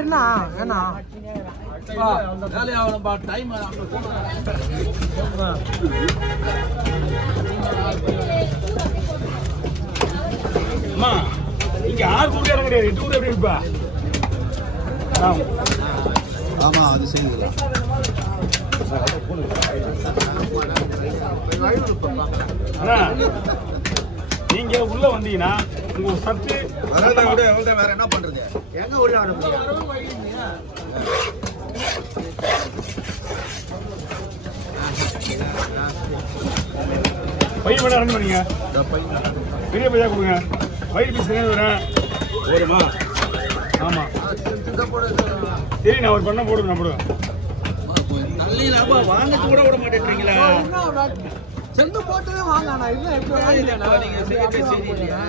என்ன ஏன்னா டைம் அம்மா இங்க 6 கூட்டம் கிடையாது 8 கூட்டம் எப்படி இருப்பா? ஆமா அது சரிங்களா அண்ணா நீங்க உள்ள வந்தீங்கன்னா உங்க சத்து வேற என்ன பண்றது எங்க உள்ள வர முடியும் பை வேணா அரேஞ்ச் பண்ணீங்க பெரிய பையா கொடுங்க வயிறு பீஸ் வரேன் போடுமா ஆமா சரி நான் ஒரு பண்ண போடுவேன் நான் போடுவேன் தள்ளி லாபா வாங்கத்து கூட விட மாட்டேன்றீங்களா செண்டு போட்டதே வாங்கண்ணா இல்ல எப்படி நீங்க சரி இல்லையா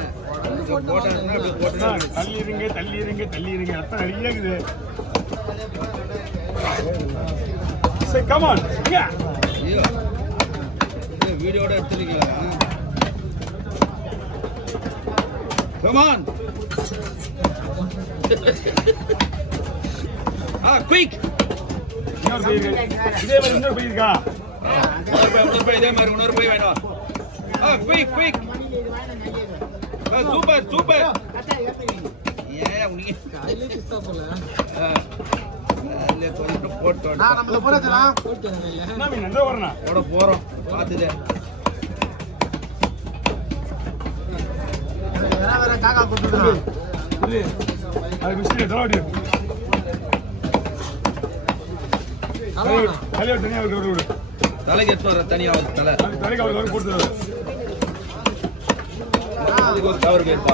தள்ளி இருங்க அத்தனை நிறைய இருக்குது சரி கமான் வீடியோட எடுத்துருக்கீங்களா கமான் குயிக் இதே மாதிரி இன்னொரு பை இருக்கா இதே மாதிரி இன்னொரு பை வேணும் குயிக் குயிக் சூப்பர் சூப்பர் ஏன் போறோம் பாத்துட்டு காக்கா கூப்பிட்டு தலைக்கு எடுத்து வர தனியா தலைக்கு அவருக்கு கொடுத்து கவர் கேட்பா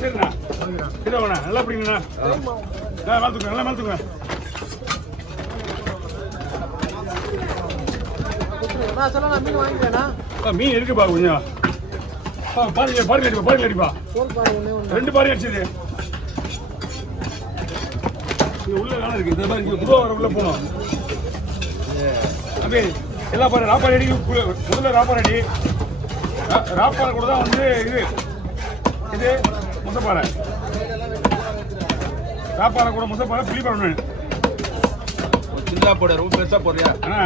சரிண்ணா சரிண்ணா நல்லா பிடிங்கண்ணா வளர்த்துக்கோங்க நல்லா வளர்த்துக்கோங்க மீன் இருக்குப்பா கொஞ்சம் பாருங்க அடிப்பா 2 பாருங்க அடிச்சது உள்ள வேலை இருக்கு இந்த மாதிரி புதுவா வர உள்ள போனோம் அப்படியே எல்லா பாரு ராப்பாடு அடி முதல்ல ராப்பாடு அடி ராப்பாடு கூட தான் வந்து இது முசப்பாறை ராப்பாறை கூட முசப்பாறை புளிப்பாறை சின்னதா போட ரொம்ப பெருசா போடுறியா அண்ணா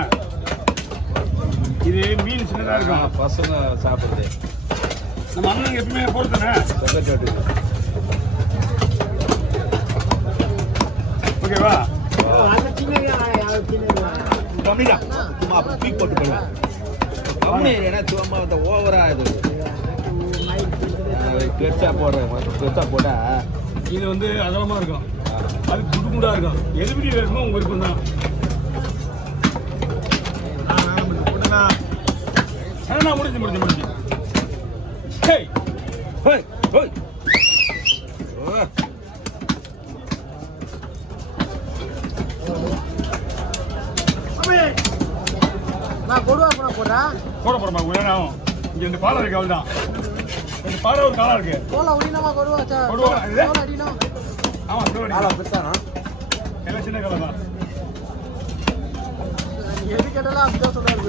இது மீன் சின்னதா இருக்கும் பசங்க சாப்பிடுறது நம்ம அண்ணன் எப்பவுமே போடுதானே ஓகேவா கம்மிடா சும்மா அப்படி பீக் போட்டு போடுவேன் கம்மி ஏன்னா சும்மா அந்த ஓவரா இது பெருசா போட்டா இது வந்து அகலமா இருக்கும் அது குடுகுடா இருக்கும் எது வீடியோ இருக்குமோ உங்க விருப்பம் தான் முடிஞ்சு ஹேய் ஹேய் ஹேய் போடுறா ஆகும் இங்க 2 பாலம் இருக்கு அவள்தான் 2 பாலம் ஒரு காலம் இருக்கு ஆமா எல்லாம் சின்ன காலம் தான் எது கேட்டாலும் அப்படிதான் சொல்றாரு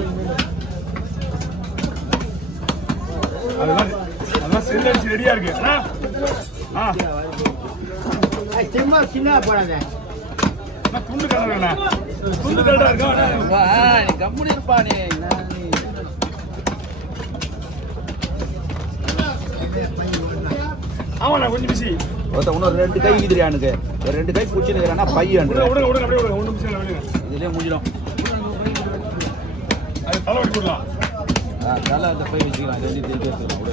அதெல்லாம் செல் அடிச்சு ரெடியா இருக்கு சின்ன போடாத துண்டு கலர் துண்டு கலரா இருக்கா நீ கம்முனி இருப்பா நீ ஆமாண்ணா கொஞ்சம் பிசி இன்னொரு 2 கை இருக்குதுயா எனக்கு 2 கை பிடிச்சிருக்கிறேன்னா பையன் இதுலயே முடிஞ்சிடும் அது தலை வட்டி போடலாம் தலை அந்த பை வச்சுக்கலாம் அது வந்து தெரிஞ்சு வச்சுக்கலாம் கூட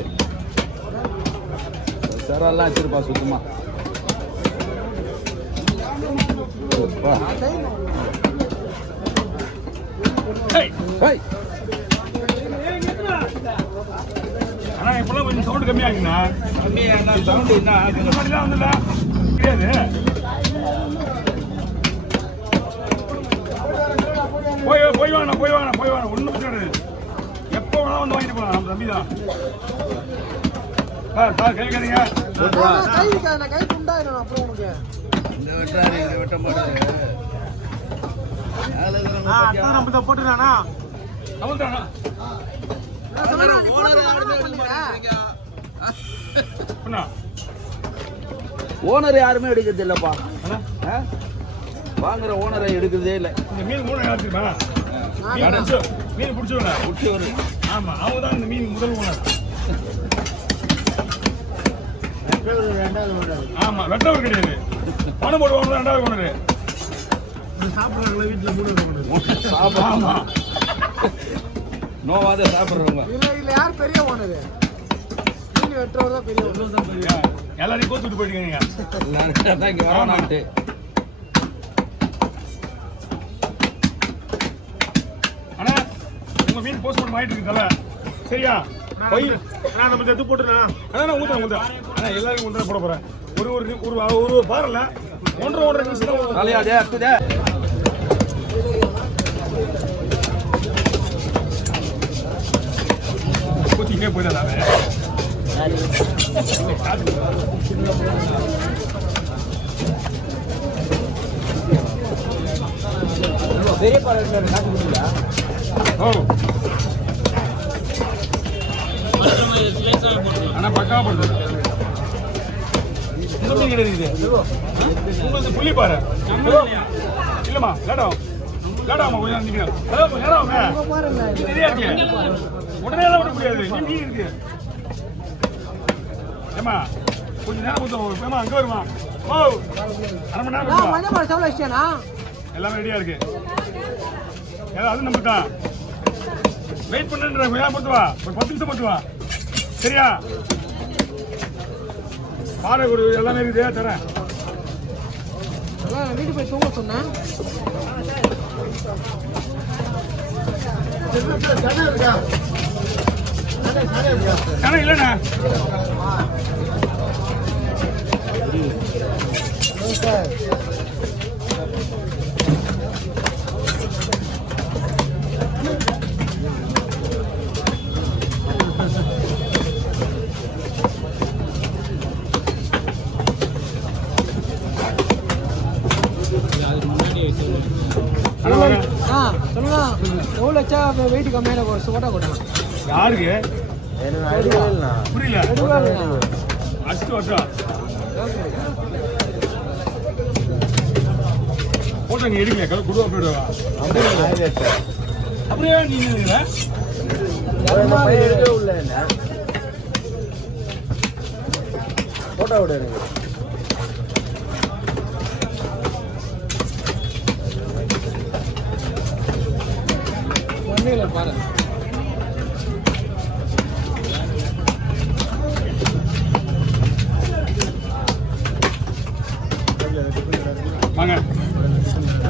சரெல்லாம் வச்சிருப்பா சுத்தமா ஆனா இப்பெல்லாம் கொஞ்சம் சவுண்ட் கம்மியாகுண்ணா சவுண்ட் என்ன இந்த மாதிரிலாம் வந்துடல கிடையாது போய் வாங்க ஒன்றும் பிரச்சனை கிடையாது எப்போ வேணாலும் வந்து வாங்கிட்டு போகலாம் நம்ம தம்பி தான் சார் கேட்காதீங்க கை துண்டாயிடும் அப்புறம் உனக்கு இந்த வெட்டாரு வெட்ட மாட்டாரு நம்ம போட்டுதானா அவள்தானா ஓனர் யாருமே எடுக்கிறது இல்லப்பா. அண்ணா, வாங்குற ஓனரை எடுக்கிறதே இல்லை. இந்த மீன் மூணு யார் தெரியுமா? மீன் பிடிச்சவங்க. பிடிச்சவர். ஆமா, அவங்க தான் இந்த மீன் முதல் ஓனர். ஆமா, வெட்டவர் கிடையாது. பணம் போடுவாங்க தான் ரெண்டாவது ஓனர். சாப்பிடுறாங்களா வீட்டுல மூணு சாப்பிட. ஆமா, நோவாத சாப்பிட்றவங்க. இல்ல யார் பெரிய ஓனர்? மீன் வெட்டுறவர் தான் பெரிய ஓனர். எல்லாரையும் கோத்துட்டு போயிட்டீங்க. நான் இங்க வரமாட்டேன். அண்ணா, உங்க மீன் போஸ்ட்மார்ட்டம் ஆயிட்டு இருக்கு தல. சரியா? நான் நம்ம எடுத்து போட்டுறேன். அண்ணா ஊத்துறேன். அண்ணா எல்லாரும் ஊத்துற போட போறேன். ஒரு பாறல 1.5 நிமிஷம் தான். தலையாதே அத்துதே. கோச்சிங்கே போயிடாத. பெரிய பாடம் காசு கொடுத்தீங்களா? ஓ அண்ணா பக்காவா போடுது. இந்த மீன் கிடையாது. உங்களுக்கு புள்ளி பாரு. இல்லம்மா லேடாமா கொஞ்சம் நேரம் நிறையா இருக்கு. உடனே எல்லாம் விட முடியாது. நீ மீன் இருக்கு. ஏமா கொஞ்சம் நேரம் கொடுத்தோம். ஏமா அங்கே வருமா? ஓ 1/2 மணி நேரம் எல்லாமே ரெடியா இருக்கு. அது நம்ம தான் வெயிட் பண்ணுன்ற பொறுத்து வா. ஒரு 10 நிமிஷம் பொறுத்து வா. சரியா? பாறை ஒரு எல்லாமே இருக்குது. தரேன். வீட்டு போய் தூங்க சொன்னேன். கணக்கு இல்லைண்ணா. சொல்லுங்க எவ்வளோ வச்சா வெயிட் கம்மியான போட்டா கொடுக்கலாம். யாருக்கு புரியல? அடிச்சுட்டு வட்டா போட்டோ நீ எடுக்கல. கல் குடுவா போயிடுவா. அப்படியே நீ போட்டோ விட எனக்கு பாரு. வாங்க.